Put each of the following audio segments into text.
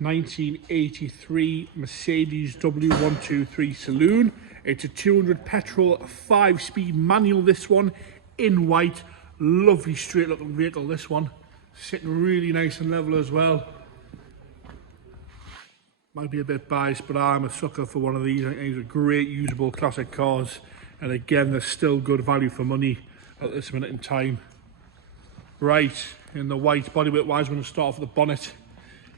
1983 Mercedes W123 Saloon. It's a 200 petrol, 5-speed manual, this one, in white. Lovely straight looking vehicle, this one. Sitting really nice and level as well. Might be a bit biased, but I'm a sucker for one of these. I think these are great usable classic cars. And again, they're still good value for money at this minute in time. Right, in the white, bodyweight wise, we're going to start off with the bonnet.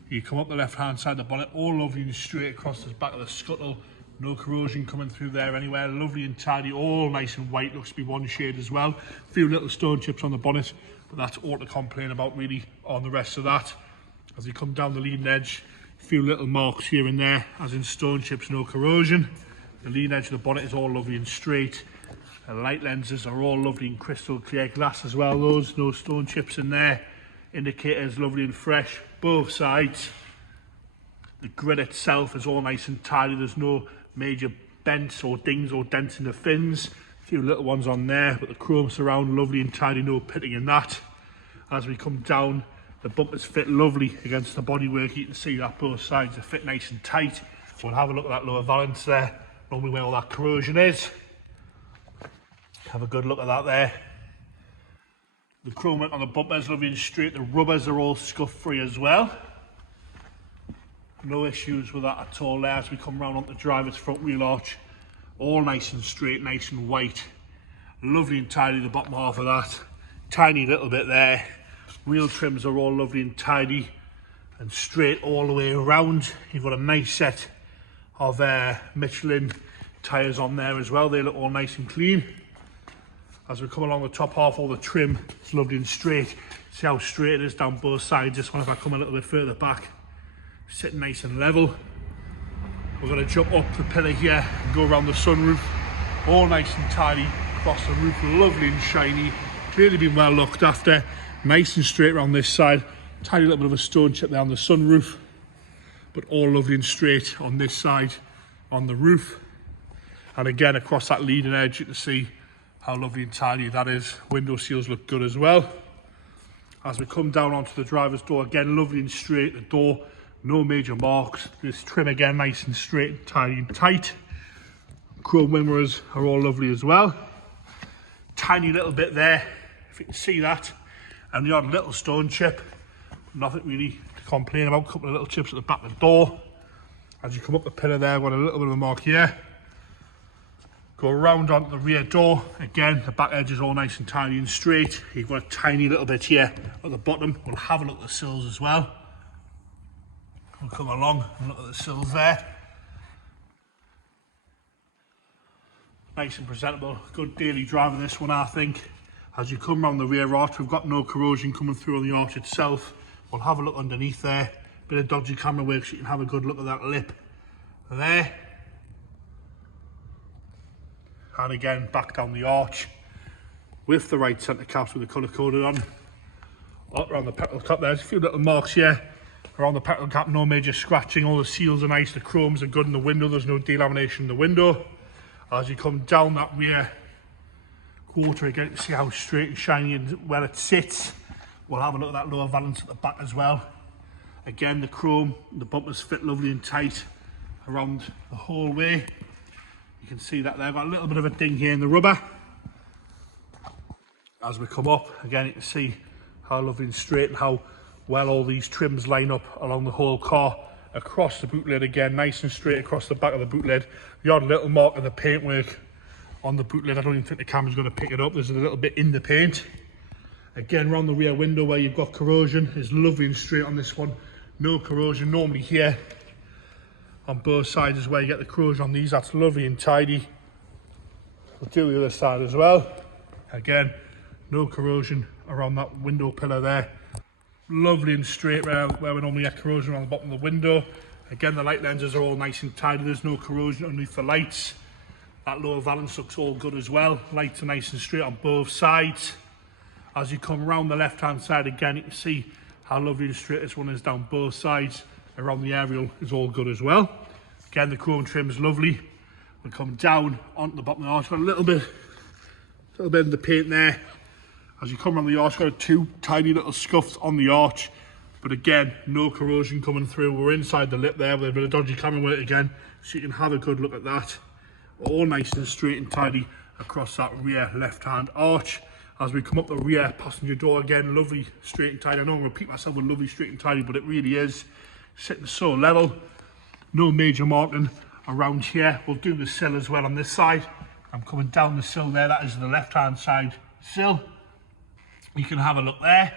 You come up the left hand side of the bonnet, all lovely and straight across the back of the scuttle. No corrosion coming through there anywhere. Lovely and tidy, all nice and white. Looks to be one shade as well. A few little stone chips on the bonnet, but that's all to complain about really on the rest of that. As you come down the leading edge, a few little marks here and there, as in stone chips, no corrosion. The leading edge of the bonnet is all lovely and straight. The light lenses are all lovely and crystal clear glass as well. Those, no stone chips in there. Indicators lovely and fresh, both sides. The grid itself is all nice and tidy. There's no major bends or dings or dents in the fins. A few little ones on there, but the chrome surround lovely and tidy, no pitting in that. As we come down, the bumpers fit lovely against the bodywork. You can see that both sides are fit nice and tight. We'll have a look at that lower valance there, normally where all that corrosion is. Have a good look at that there. The chrome work on the bumpers lovely and straight. The rubbers are all scuff free as well. No issues with that at all there. As we come round onto the driver's front wheel arch, all nice and straight, nice and white. Lovely and tidy, the bottom half of that. Tiny little bit there. Wheel trims are all lovely and tidy and straight all the way around. You've got a nice set of Michelin tyres on there as well. They look all nice and clean. As we come along the top half, all the trim is lovely and straight. See how straight it is down both sides. This one, if I come a little bit further back, sitting nice and level. We're going to jump up the pillar here and go around the sunroof. All nice and tidy across the roof, lovely and shiny. Clearly been well looked after. Nice and straight around this side. Tiny little bit of a stone chip there on the sunroof, but all lovely and straight on this side on the roof. And again, across that leading edge, you can see how lovely and tidy that is. Window seals look good as well. As we come down onto the driver's door, again, lovely and straight. The door, no major marks. This trim again, nice and straight and tidy and tight. Chrome wing mirrors are all lovely as well. Tiny little bit there, if you can see that. And the odd little stone chip. Nothing really to complain about. A couple of little chips at the back of the door. As you come up the pillar there, got a little bit of a mark here. Go around onto the rear door. Again, the back edge is all nice and tidy and straight. You've got a tiny little bit here at the bottom. We'll have a look at the sills as well. We'll come along and look at the sills there. Nice and presentable. Good daily driver, this one, I think. As you come around the rear arch, we've got no corrosion coming through on the arch itself. We'll have a look underneath there. Bit of dodgy camera work, so you can have a good look at that lip there. And again, back down the arch with the right centre caps with the colour coded on. Up around the petrol cap, there's a few little marks here around the petrol cap, no major scratching. All the seals are nice, the chromes are good in the window, there's no delamination in the window. As you come down that rear quarter again, to see how straight and shiny and where it sits. We'll have a look at that lower valance at the back as well. Again, the chrome, the bumpers fit lovely and tight around the whole way. You can see that there, got a little bit of a ding here in the rubber. As we come up, again, you can see how lovely and straight and how well all these trims line up along the whole car. Across the boot lid again, nice and straight across the back of the boot lid. The odd little mark of the paintwork on the boot lid, I don't even think the camera's going to pick it up. There's a little bit in the paint. Again, around the rear window where you've got corrosion, is lovely and straight on this one. No corrosion. Normally here on both sides is where you get the corrosion on these. That's lovely and tidy. We'll do the other side as well. Again, no corrosion around that window pillar there. Lovely and straight where we normally get corrosion on the bottom of the window. Again, the light lenses are all nice and tidy. There's no corrosion underneath the lights. That lower valance looks all good as well. Lights are nice and straight on both sides. As you come around the left hand side again, you can see how lovely and straight this one is down both sides. Around the aerial is all good as well. Again, the chrome trim is lovely. We'll come down onto the bottom of the arch. Got a little bit in the paint there. As you come around the arch, got two tiny little scuffs on the arch. But again, no corrosion coming through. We're inside the lip there with a bit of dodgy camera work again, so you can have a good look at that. All nice and straight and tidy across that rear left-hand arch. As we come up the rear passenger door again, lovely straight and tidy. I know I'm going to repeat myself with lovely straight and tidy, but it really is sitting so level. No major marking around here. We'll do the sill as well on this side. I'm coming down the sill there. That is the left-hand side sill. You can have a look there.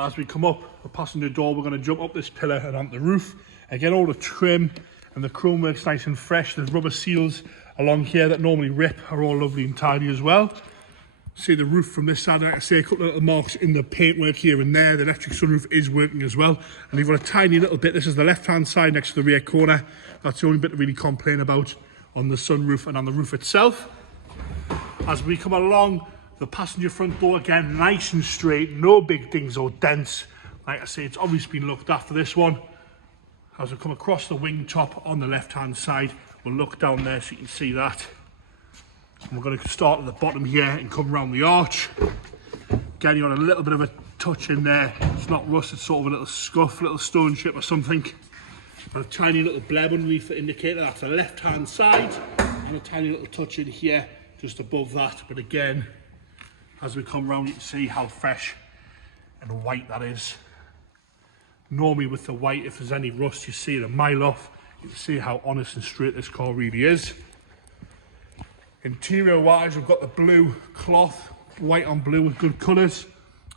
As we come up the passenger door, we're going to jump up this pillar and onto the roof. Again, all the trim and the chrome work's nice and fresh. The rubber seals along here that normally rip are all lovely and tidy as well. See the roof from this side, like I say, a couple of little marks in the paintwork here and there. The electric sunroof is working as well. And you've got a tiny little bit. This is the left-hand side next to the rear corner. That's the only bit to really complain about on the sunroof and on the roof itself. As we come along, the passenger front door again, nice and straight, no big dings or dents. Like I say, it's obviously been looked after, this one. As we come across the wing top on the left-hand side, we'll look down there so you can see that. And we're going to start at the bottom here and come around the arch. Again, you've got a little bit of a touch in there. It's not rust, it's sort of a little scuff, little stone chip or something. And a tiny little bleb underneath the indicator, that's the left-hand side. And a tiny little touch in here, just above that. But again, as we come round, you can see how fresh and white that is. Normally with the white, if there's any rust, you see it a mile off. You can see how honest and straight this car really is. Interior wise, we've got the blue cloth, white on blue with good colours.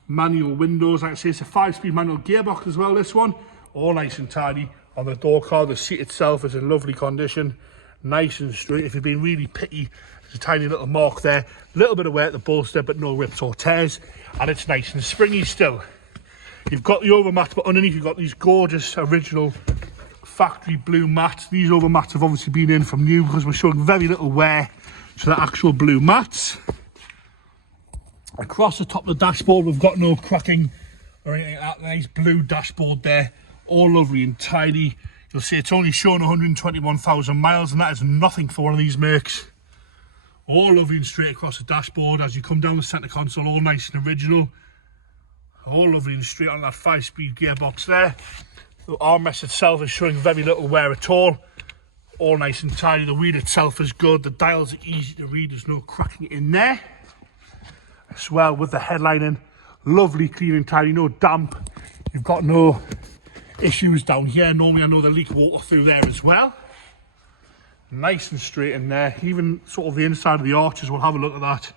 Manual windows, like I say, it's a 5-speed manual gearbox as well, this one. All nice and tidy on the door card. The seat itself is in lovely condition, nice and straight. If you've been really picky, there's a tiny little mark there. A little bit of wear at the bolster, but no rips or tears. And it's nice and springy still. You've got the overmat, but underneath you've got these gorgeous original factory blue mats. These overmats have obviously been in from new because we're showing very little wear to the actual blue mats. Across the top of the dashboard, we've got no cracking or anything like that. Nice blue dashboard there, all lovely and tidy. You'll see it's only showing 121,000 miles, and that is nothing for one of these Mercs. All lovely and straight across the dashboard. As you come down the centre console, all nice and original. All lovely and straight on that 5-speed gearbox there. The armrest itself is showing very little wear at all. All nice and tidy. The wheel itself is good. The dials are easy to read. There's no cracking in there. As well with the headlining, lovely, clean and tidy. No damp. You've got no issues down here. Normally I know they leak water through there as well. Nice and straight in there. Even sort of the inside of the arches, we'll have a look at that.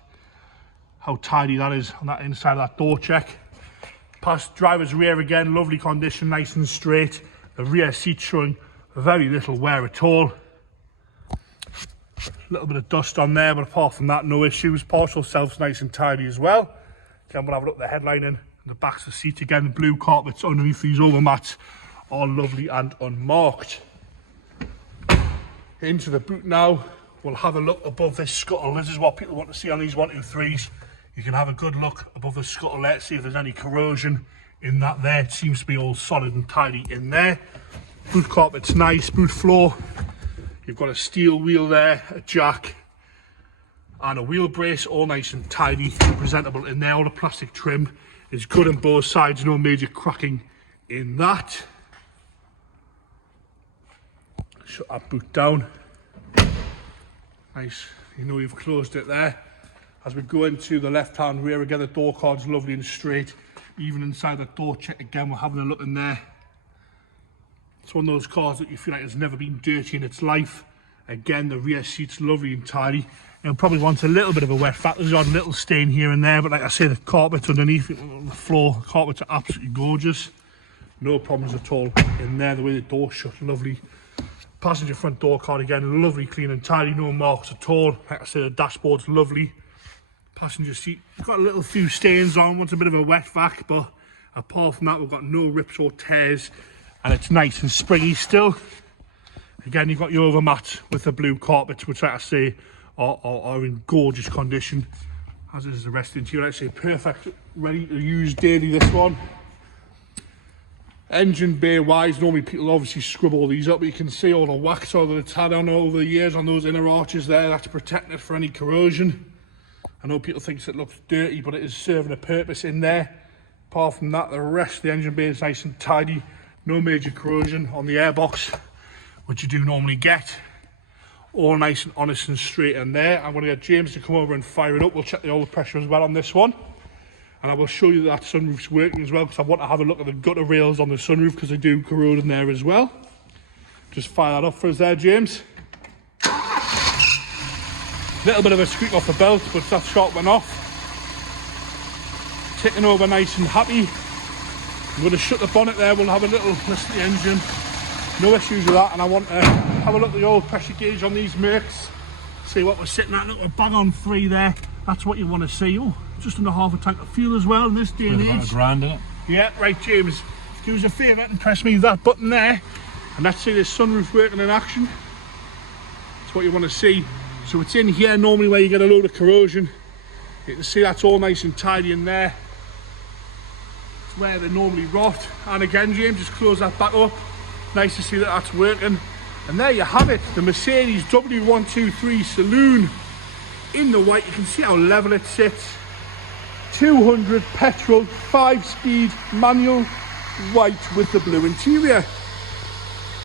How tidy that is on that inside of that door check. Past driver's rear again, lovely condition, nice and straight. The rear seat showing very little wear at all. A little bit of dust on there, but apart from that, no issues. Partial self's nice and tidy as well. Then we'll have a look at the headlining. The backs of the seat again, blue carpets underneath these overmats, all lovely and unmarked. Into the boot now. We'll have a look above this scuttle. This is what people want to see on these 123s. You can have a good look above the scuttle there, see if there's any corrosion in that there. It seems to be all solid and tidy in there. Boot carpet's nice, boot floor. You've got a steel wheel there, a jack, and a wheel brace, all nice and tidy, presentable in there. All the plastic trim is good on both sides, no major cracking in that. Shut that boot down. Nice, you know you've closed it there. As we go into the left-hand rear again, the door card's lovely and straight. Even inside the door check again, we're having a look in there. It's one of those cars that you feel like it's never been dirty in its life. Again, the rear seat's lovely and tidy. It probably wants a little bit of a wet vac. There's a little stain here and there, but like I say, the carpets underneath it, the floor, the carpets are absolutely gorgeous. No problems at all in there. The way the door's shut, lovely. Passenger front door card again, lovely, clean and tidy, no marks at all. Like I say, the dashboard's lovely. Passenger seat, we've got a little few stains on, wants a bit of a wet vac, but apart from that, we've got no rips or tears, and it's nice and springy still. Again, you've got your overmat with the blue carpets, which, like I say, are in gorgeous condition, as is the rest interior. Like I say, perfect, ready to use daily, this one. Engine bay wise, normally people obviously scrub all these up, but you can see all the wax that it's had on over the years on those inner arches there. That's protecting it for any corrosion. I know people think it looks dirty, but it is serving a purpose in there. Apart from that, the rest of the engine bay is nice and tidy. No major corrosion on the airbox, which you do normally get. All nice and honest and straight in there. I'm going to get James to come over and fire it up. We'll check the oil pressure as well on this one. And I will show you that sunroof's working as well, because I want to have a look at the gutter rails on the sunroof, because they do corrode in there as well. Just fire that up for us there, James. Little bit of a squeak off the belt, but that shot went off. Ticking over nice and happy. I'm going to shut the bonnet there. We'll have a little listen to the engine. No issues with that. And I want to have a look at the oil pressure gauge on these Mercs. See what we're sitting at. Look, we're bang on 3 there. That's what you want to see. Oh, just under half a tank of fuel as well in this day and age. About $1,000 in it. Yeah, right, James. Do us a favour and press me that button there. And let's see this sunroof working in action. That's what you want to see. So it's in here normally where you get a load of corrosion. You can see that's all nice and tidy in there. It's where they normally rot. And again, James, just close that back up. Nice to see that that's working. And there you have it, the Mercedes W123 Saloon in the white. You can see how level it sits. 200 petrol, 5-speed manual, white with the blue interior.